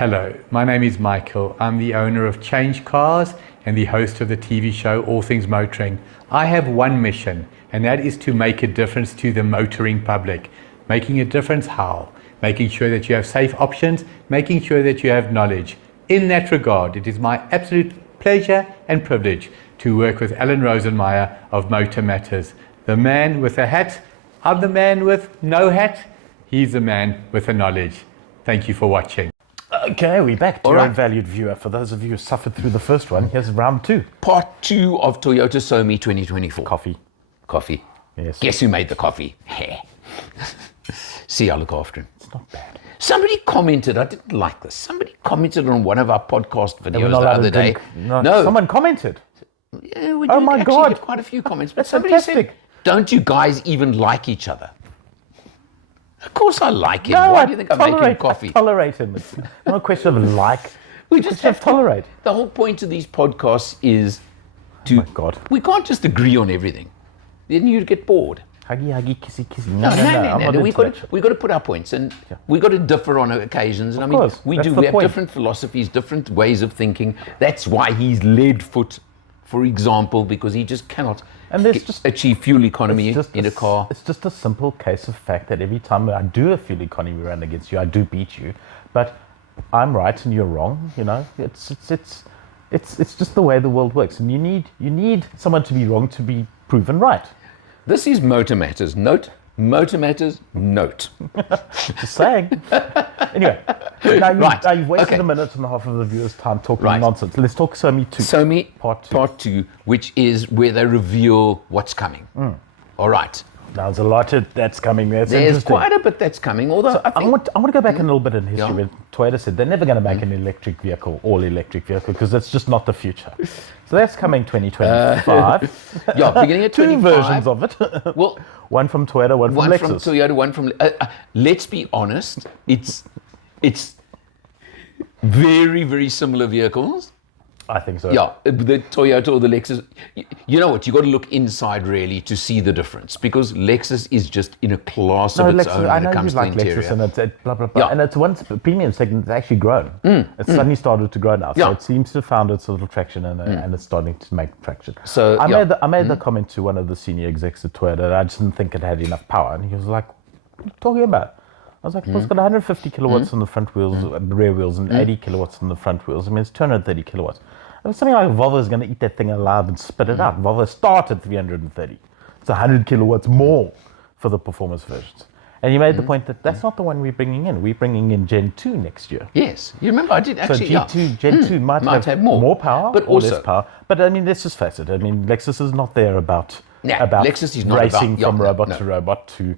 Hello, my name is Michael. I'm the owner of Change Cars and the host of the TV show All Things Motoring. I have one mission, and that is to make a difference to the motoring public. Making a difference how? Making sure that you have safe options, making sure that you have knowledge. In that regard, it is my absolute pleasure and privilege to work with Alan Rosenmeyer of Motor Matters. The man with a hat, I'm the man with no hat, he's the man with the knowledge. Thank you for watching. Okay, we're back, dear valued viewer. For those of you who suffered through the first one, here's round two. Part 2 of Toyota SOMI 2024. Coffee. Yes. Guess who made the coffee? See, I look after him. It's not bad. Somebody commented, I didn't like this. Somebody commented on one of our podcast videos the other day. No, someone commented. Yeah, we did actually get quite a few comments. But somebody said, don't you guys even like each other? Of course I like him. Why do you think I'm making coffee? I tolerate him. It's not a question of like. We just have to tolerate. The whole point of these podcasts is to... Oh my God. We can't just agree on everything. Then you'd get bored. Huggy, kissy. No. We've got to put our points, and we've got to differ on occasions. And of course, we have different philosophies, different ways of thinking. That's why he's lead foot, for example, because he just cannot achieve fuel economy in a car. It's just a simple case of fact that every time I do a fuel economy run against you, I do beat you. But I'm right and you're wrong. You know, it's just the way the world works, and you need someone to be wrong to be proven right. This is Motor Matters. Note. Motor Matters. Note. Just saying. Anyway, now you've wasted a minute and a half of the viewer's time talking nonsense. Let's talk SOMI 2. SOMI Part 2, which is where they reveal what's coming. All right. There's a lot that's coming. There's quite a bit that's coming. Although I want to go back a little bit in history when Toyota said they're never going to make an electric vehicle, all electric vehicle, because that's just not the future. So that's coming 2025. Beginning of 25. Two versions of it. Well, one from Toyota, one from Lexus. One from Toyota, one from. Let's be honest. It's very, very similar vehicles. I think so. Yeah, the Toyota or the Lexus. You know what? You got to look inside really to see the difference, because Lexus is just in a class of its own when it comes to the interior. Lexus, and it's blah blah blah. Yeah. And it's once premium segment it's actually grown. It's suddenly started to grow now. So it seems to have found its little traction, and it's starting to make traction. So I made the comment to one of the senior execs at Toyota that I just didn't think it had enough power, and he was like, "What are you talking about?" I was like, well, it's got 150 kilowatts on the front wheels, the rear wheels, and 80 kilowatts on the front wheels. I mean, it's 230 kilowatts. And something like Volvo is going to eat that thing alive and spit it out. Volvo started at 330. It's 100 kilowatts more for the performance versions. And you made the point that that's not the one we're bringing in. We're bringing in Gen 2 next year. Yes. You remember, I did actually... So Gen 2 might have more power, but or also less power. But I mean, let's just face it. I mean, Lexus is not there about Lexus is not racing from robot to robot to,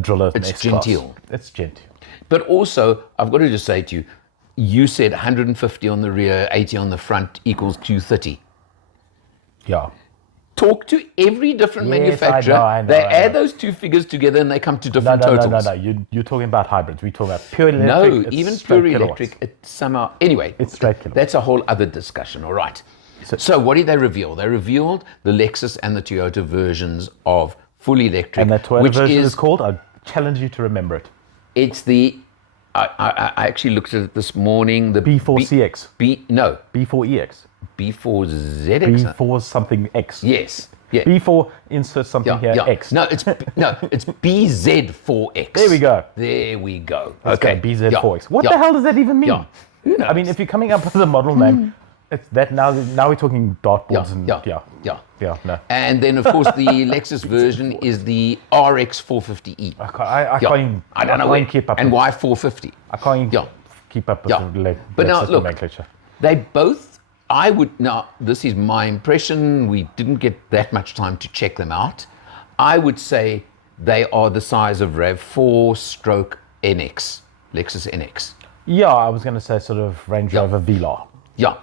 driller. It's genteel. It's genteel. But also, I've got to just say to you, you said 150 on the rear, 80 on the front equals 230. Yeah. Talk to every different manufacturer. I know, they add those two figures together and they come to different totals. No. You're talking about hybrids. We're talking about pure electric. No, even pure electric, it's somehow... Anyway, it's straight kilowatts. That's a whole other discussion, all right. So what did they reveal? They revealed the Lexus and the Toyota versions of full electric. And that Toyota version is called, I challenge you to remember it. It's the... I actually looked at it this morning. The B4CX. B4EX. B4ZX. B4 something X. Yes. Yeah. B4 insert something here X. No, it's BZ4X. There we go. Okay. BZ4X. What the hell does that even mean? Yeah. Who knows? I mean, if you're coming up with a model name, it's that now we're talking dartboards no. And then of course the Lexus version is the RX 450E. I can't even keep up. And why 450? I can't even keep up with the But now look, nomenclature. They both, this is my impression, we didn't get that much time to check them out. I would say they are the size of RAV4 stroke NX, Lexus NX. Yeah, I was going to say sort of Range Rover Velar. Yeah.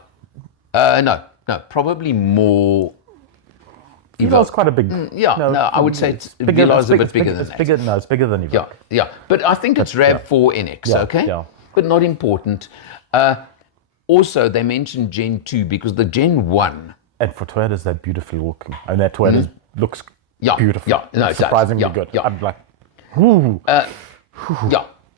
No, probably more. Velar's quite a big... I would say Velar's a bit bigger than that. It's bigger than Evoque. Yeah. But I think it's RAV4 NX, okay? Yeah. But not important. Also, they mentioned Gen 2 because the Gen 1... And for Toyotas, they're beautifully looking. And that Toyota looks beautiful. Yeah, no, surprisingly good. Yeah. I'm like, ooh.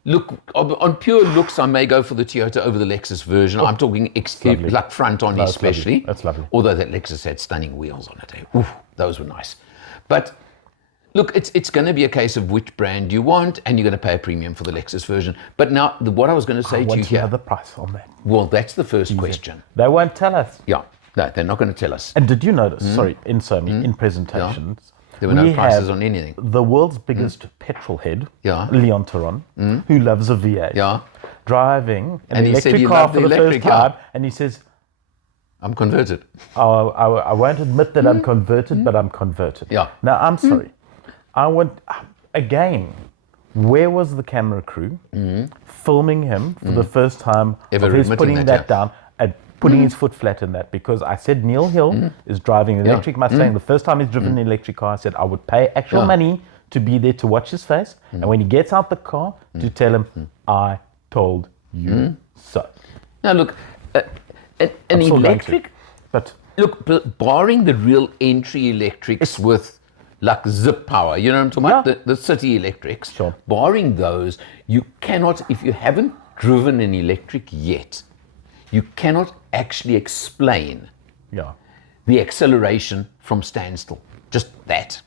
Look, on pure looks, I may go for the Toyota over the Lexus version. I'm talking lovely. like front on That's especially. lovely. That's lovely. Although that Lexus had stunning wheels on it. Oof, those were nice. But look, it's going to be a case of which brand you want, and you're going to pay a premium for the Lexus version. But now, what I was going to say I to you want to know here, the price on that. well, that's the first question. They won't tell us. Yeah, no, they're not going to tell us. And did you notice, sorry, in SOMI, in presentations, There were no we prices have on anything. the world's biggest petrol head, Yeah. Leon Theron, who loves a V8, Yeah. driving an And he said electric he car loved for the the electric first car. time, and he says, I'm converted. I won't admit that I'm converted, but I'm converted. Yeah. Now, I'm sorry. I want, again, where was the camera crew filming him for the first time Ever of his admitting putting that, that yeah. down and putting his foot flat in that? Because I said Neil Hill is driving an electric Mustang. The first time he's driven an electric car, I said I would pay actual Yeah. money to be there to watch his face. And when he gets out the car, to tell him, I told you so. Now, look, an Still going to. electric, But look, barring the real entry electrics with like zip power, you know what I'm talking about? Yeah. The city electrics. Sure. Barring those, you cannot, if you haven't driven an electric yet, you cannot actually explain yeah. the acceleration from standstill. Just that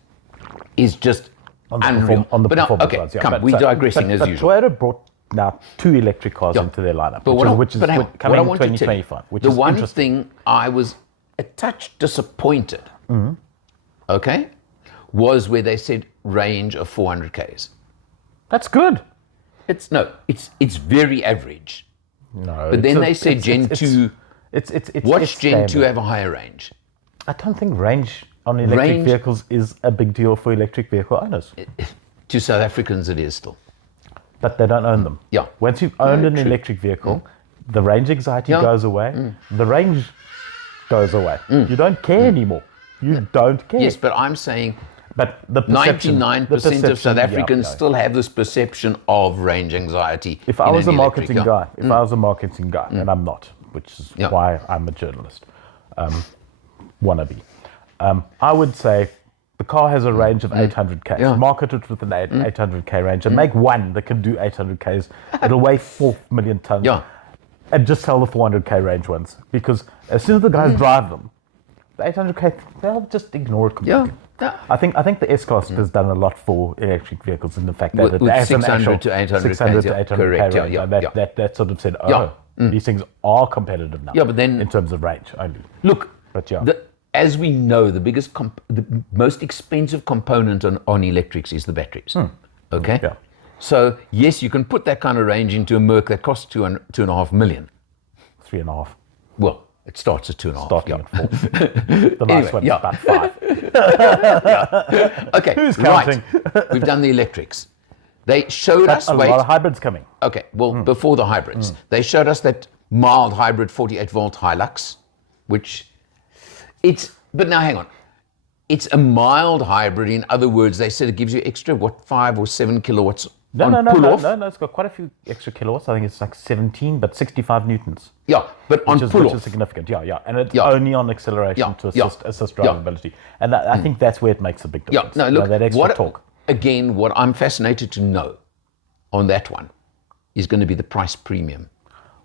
is just On the, unreal. on the But now, performance okay, ones, yeah. come, But we're so- digressing as but usual. Toyota brought now 2 electric cars Yeah. into their lineup, But which is but hang on, coming what I in want to tell you, 2025, which the is one interesting. thing I was a touch disappointed, okay, was where they said range of 400 k's. That's good. It's very average. No, But then they said Gen 2. It's Watch Gen 2 stable. have a higher range. I don't think range on electric Range- vehicles is a big deal for electric vehicle owners, To South Africans, it is still. but they don't own them. Yeah. Once you've owned an true. electric vehicle, the range anxiety Yeah. goes away. The range goes away. You don't care anymore. You don't care. Yes, but I'm saying But the perception, 99% of South yeah, Africans yeah. still have this perception of range anxiety. If I in was a an electric marketing car. guy, I was a marketing guy, and I'm not, which is Yeah. why I'm a journalist, wannabe, I would say the car has a range of 800 k's. Yeah. Market it with an 800k range, and make one that can do 800 k's. It'll weigh 4 million tons. Yeah. And just sell the 400k range ones, because as soon as the guys drive them, the 800k, they'll just ignore it completely. Yeah. I think the S-Class has done a lot for electric vehicles in the fact that With it has an 600 actual to 800 600 to yeah, 800 correct, range. yeah, And yeah. that sort of said, oh, Yeah. these things are competitive now. Yeah, but then- in terms of range only. Look, But yeah. as we know, the most expensive component on electrics is the batteries. Okay? Yeah. So, yes, you can put that kind of range into a Merc that costs 2.5 million. 3.5, Well, it starts at 2.5. starting yeah. at 4. The nice Anyway, one's yeah. about 5. Okay, Who's right. counting? We've done the electrics. They showed us, A lot of hybrids coming. okay, well, before the hybrids, they showed us that mild hybrid 48 volt Hilux, which but now hang on. It's a mild hybrid. In other words, they said it gives you extra, 5 or 7 kilowatts on pull-off. No, it's got quite a few extra kilowatts. I think it's like 17, but 65 newtons. Yeah, but on Which is pull-off. significant, yeah. And it's Yeah. only on acceleration Yeah, to yeah, assist yeah. drivability. And I think that's where it makes a big Yeah, difference. no, You know, look, that extra what, torque. again, what I'm fascinated to know on that one is going to be the price premium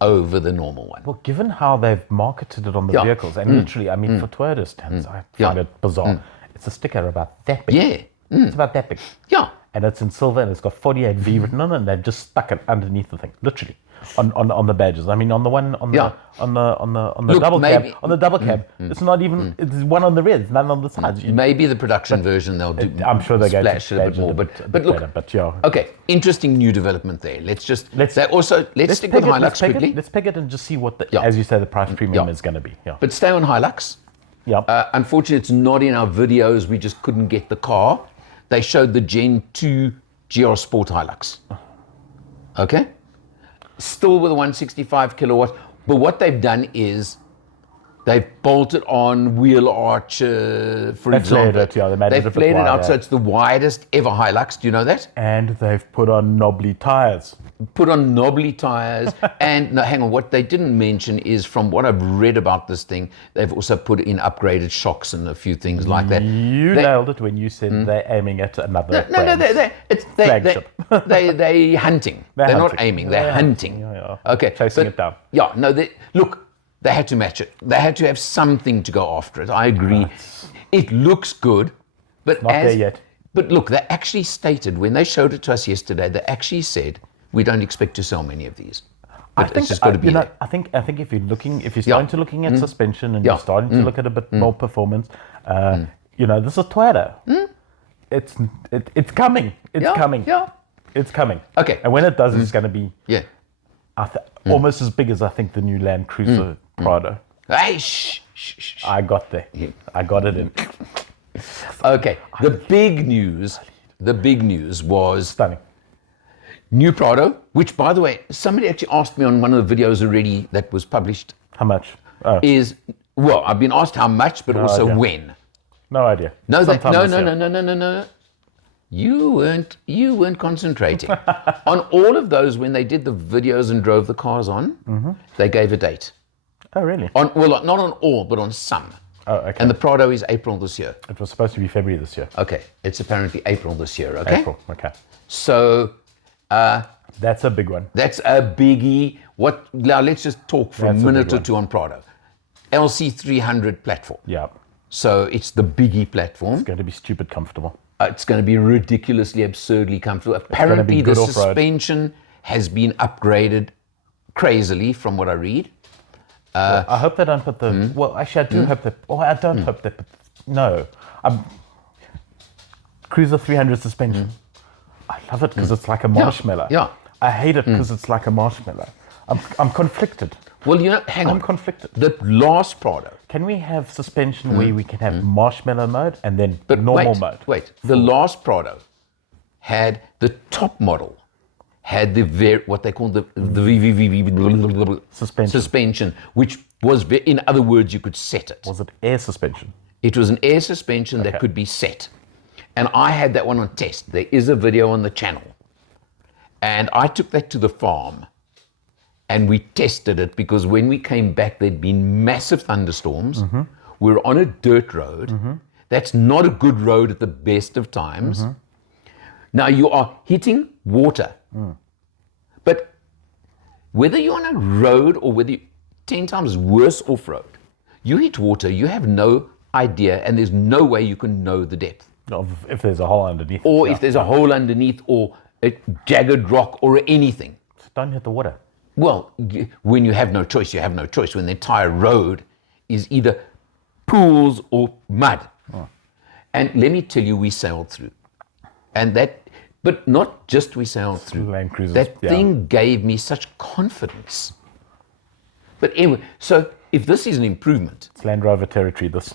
over the normal one. Well, given how they've marketed it on the Yeah. vehicles, and literally, I mean, for Toyota stands, I find Yeah. it bizarre. It's a sticker about that big. Yeah, It's about that big. yeah. And it's in silver, and it's got 48V written on it, and they've just stuck it underneath the thing, literally, on the badges. I mean, on the one on Yeah. the Look, double maybe- cab, on the double cab, it's not even. It's one on the rear, it's none on the sides. Maybe the production version they'll do. I'm sure they're going to splash it a bit more, but look. better, but yeah. Okay, interesting new development there. Let's stick with peg Hilux let's peg quickly. Let's peg it and just see what the, Yeah. as you say, the price premium Yeah. is going to be. Yeah. But stay on Hilux. Yeah. Unfortunately, it's not in our videos. We just couldn't get the car. They showed the Gen 2 GR Sport Hilux. Okay? Still with a 165 kilowatt. But what they've done is They've bolted on wheel arch, for They example. flared it, yeah, they made it a bit flared it out wider. so it's the widest ever Hilux. Do you know that? And they've put on knobbly tires. Put on knobbly tires. And no, hang on, what they didn't mention is, from what I've read about this thing, they've also put in upgraded shocks and a few things like that. You nailed it when you said they're aiming at another No, brand. Flagship. they hunting. They're not hunting. aiming. They're hunting. Yeah. Okay, Chasing it down. Yeah, no. Look, they had to match it. They had to have something to go after it. I agree. It looks good, but Not there yet. But look, they actually stated when they showed it to us yesterday. They actually said we don't expect to sell many of these. But it's just got to be there. I think if you're starting to looking at suspension and Yeah. you're starting to look at a bit more performance, this is Toyota. It's coming. It's Yeah, coming. yeah. It's coming. Okay. And when it does, it's going to be Yeah. almost as big as I think the new Land Cruiser Prado. Hey, shh. I got there. I got it in. Okay. The big news was Stunning. new Prado, which, by the way, somebody actually asked me on one of the videos already that was published, How much? Oh, I've been asked how much, but also idea. when. no idea. No, Sometime this year. no. You weren't concentrating. On all of those, when they did the videos and drove the cars on, they gave a date. Oh, really? Not on all, but on some. Oh, okay. And the Prado is April this year. It was supposed to be February this year. Okay, it's apparently April this year, okay? April. Okay. So That's a big one. that's a biggie. Now let's just talk for That's a a minute big or one. two on Prado. LC300 platform. Yeah. So it's the biggie platform. It's going to be stupid comfortable. It's going to be ridiculously, absurdly comfortable. gonna be Apparently, the good off-road. suspension has been upgraded crazily, from what I read. I hope they don't put the. Well, actually, I do hope that. Oh, I don't hope that. No, Cruiser 300 suspension. I love it because it's like a marshmallow. yeah. I hate it because it's like a marshmallow. I'm conflicted. Well, hang on. I'm conflicted. The last Prado. Can we have suspension where we can have marshmallow mode and then But normal wait, mode? Wait, the last Prado had the top model, had what they call the suspension, which was, in other words, you could set it. Was it air suspension? It was an air suspension that could be set. And I had that one on test. There is a video on the channel. And I took that to the farm and we tested it, because when we came back, there'd been massive thunderstorms. We were on a dirt road. That's not a good road at the best of times. Now you are hitting water. But whether you're on a road or whether 10 times worse off-road, you hit water, you have no idea, and there's no way you can know the depth. If there's a hole underneath. Or if there's a hole underneath, or a jagged rock, or anything. Don't hit the water. Well, when you have no choice, you have no choice. When the entire road is either pools or mud. And let me tell you, we sailed through. But not just we sailed through. Land Cruisers, That yeah. thing gave me such confidence. But anyway, so if this is an improvement, It's Land Rover territory. This.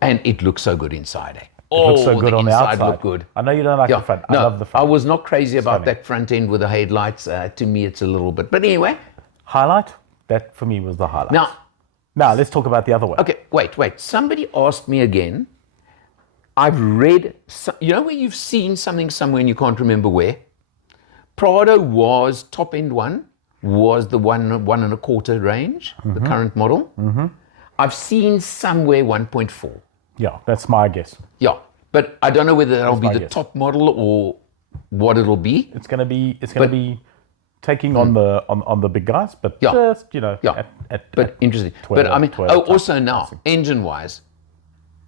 and it looks so good inside, eh? It looks so good on the inside outside. looked good. I know you don't like the front. I no, love the front. I was not crazy about Stunning. that front end with the headlights. To me, it's a little bit. But anyway, Highlight? That for me was the highlight. now, let's talk about the other one. okay, wait. Somebody asked me again. I've read, where you've seen something somewhere and you can't remember where? Prado was top end one, was the 1.25 range, the current model. I've seen somewhere 1.4. Yeah, that's my guess. Yeah, but I don't know whether that'll be my the guess. top model or what it'll be. It's gonna be taking on the big guys, but Yeah. just Yeah, at but interesting. Toyota- But I mean, Toyota type also now, engine-wise,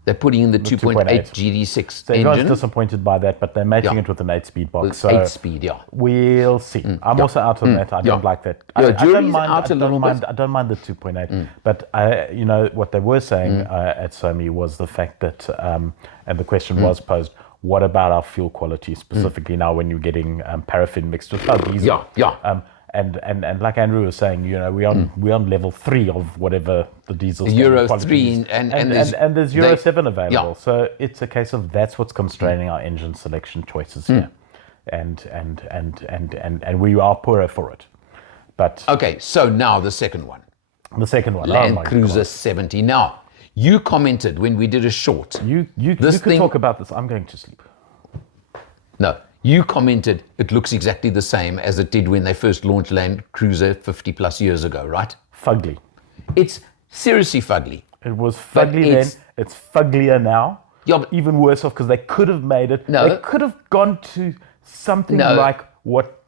they're putting in the 2.8 GD6 So everyone's engine. disappointed by that, but they're mating Yeah. it with an 8-speed box. So 8-speed, yeah. we'll see. I'm also out on that. I don't like that. Yeah, I jury's don't mind. out a little bit. I don't mind the 2.8. But what they were saying at SOMI was the fact that, and the question was posed: what about our fuel quality, specifically now when you're getting paraffin mixed with our diesel? Yeah. And like Andrew was saying, we're on level 3 of whatever the diesel Euro quality 3 is. and there's Euro they- 7 available. yeah. So it's a case of that's what's constraining our engine selection choices here, and we are poorer for it. But Okay, so now the second one. The second one. Oh Land my Cruiser God. 70. Now, you commented when we did a short. You This could thing- talk about this. I'm going to sleep. No, you commented it looks exactly the same as it did when they first launched Land Cruiser 50 plus years ago, right? Fugly. It's seriously fugly. It was But fugly it's- then. It's fugglier now. Yeah, but- Even worse off because they could have made it. No. They could have gone to something No. like what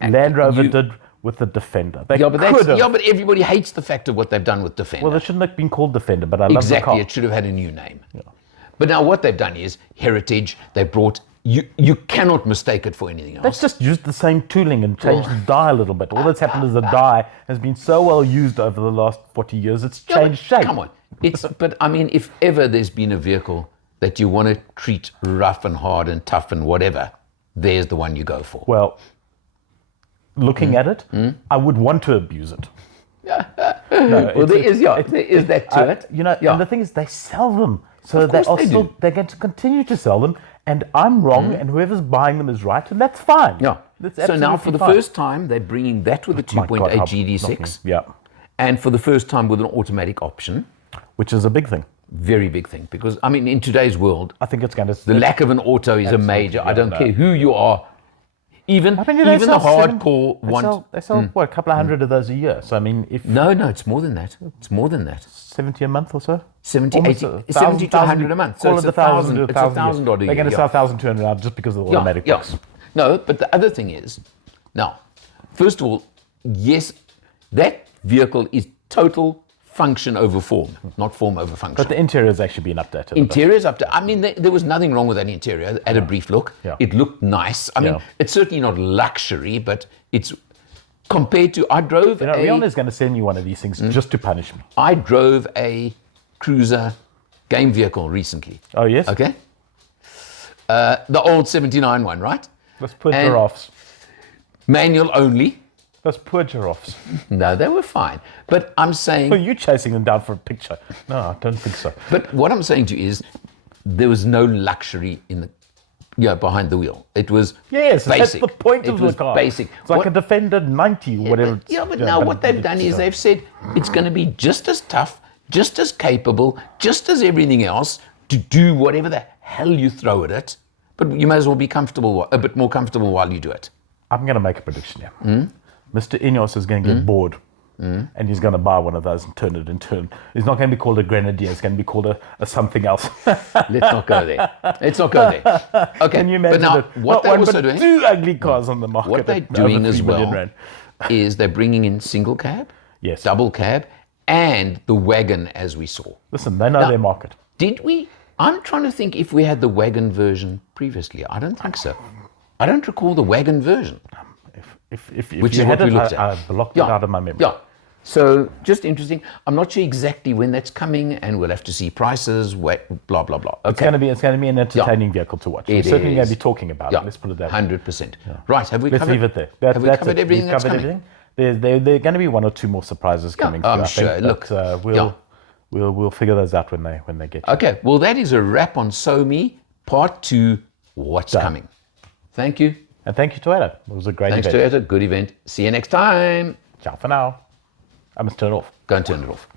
Land Rover you- did with the Defender. They Yeah, but could have. but everybody hates the fact of what they've done with Defender. Well, it shouldn't have been called Defender, but I love Exactly, the it car. should have had a new name. But now what they've done is heritage. They brought you cannot mistake it for anything else. Let's just use the same tooling and change the die a little bit. All that's happened is the die has been so well used over the last 40 years, it's Yeah, but changed shape. Come on, but I mean, if ever there's been a vehicle that you want to treat rough and hard and tough and whatever, there's the one you go for. Well, looking at it, Hmm? I would want to abuse it. Well, there is that to it. You know, Yeah. and the thing is, they sell them, so Of they course are they still do. they're going to continue to sell them. And I'm wrong, and whoever's buying them is right, and that's fine. Yeah. That's So now absolutely for the fine. first time, they're bringing that with a My God, 2.8 how GD6, knocking. Yeah, and for the first time with an automatic option. which is a big thing. Very big thing, because I mean, in today's world, I think it's going to. the lack of an auto is a major. I don't care who you are. Even I think they even the sell seven- hardcore they want. sell, they sell what, a couple of hundred of those a year. So I mean, if No, it's more than that. It's more than that. 70 a month or so, 70, Almost 80, a 70 to 100 a month. So Call it's it a thousand. It's a $1,000 thousand odd a They're year. going to yeah. sell 1,200 now just because of the Yeah, automatic yeah. box. No, but the other thing is, now, first of all, yes, that vehicle is total function over form, not form over function. But the interior has actually been updated. a bit. Interior's up to, I mean, there was nothing wrong with that interior at a brief look. Yeah. It looked nice. I mean, Yeah. it's certainly not luxury, but it's compared to, I drove You know, a, Rihanna is going to send you one of these things just to punish me. I drove a cruiser game vehicle recently. Oh, yes? Okay. The old 79 one, right? Those poor And- giraffes. Manual only. Those poor giraffes. No, they were fine. But I'm saying, Are you chasing them down for a picture? No, I don't think so. but what I'm saying to you is, there was no luxury in the, behind the wheel. It was Yes, basic. that's the point it of was the car. Basic. It's like What- a Defender 90 or whatever. But, yeah, but now what they've done is they've said it's going to be just as tough, just as capable, just as everything else to do whatever the hell you throw at it. But you may as well be comfortable, a bit more comfortable while you do it. I'm going to make a prediction here. Mr. Ineos is going to get bored. And he's going to buy one of those and turn it into. It's not going to be called a Grenadier. It's going to be called a something else. Let's not go there. Let's not go there. Okay. Can you imagine but now, it? what Not they're one, also but doing, two ugly cars on the market. what they're at over doing 3 as million well rand. is they're bringing in single cab, Yes. double cab, and the wagon, as we saw. Listen, they know Now- their market. Did we? I'm trying to think if we had the wagon version previously. I don't think so. I don't recall the wagon version. If Which you is had what we it, looked I at. blocked it out of my memory. Yeah. So just interesting. I'm not sure exactly when that's coming, and we'll have to see prices. Blah blah blah. It's Okay. going to be an entertaining vehicle to watch. We're It certainly going is. to be talking about Yeah. it. Let's put it that way. 100%. Right. Have we Let's covered? leave it there. Have we That's covered it. everything We've that's covered coming? everything. There are going to be one or two more surprises coming. I'm through, I sure. think, Look, but, we'll figure those out when they get. Okay. Well, that is a wrap on SOMI Part 2. What's coming? Thank you. And thank you, Toyota. It was a great Thanks, event. Toyota. Good event. See you next time. Ciao for now. I must turn it off. Go and turn it off.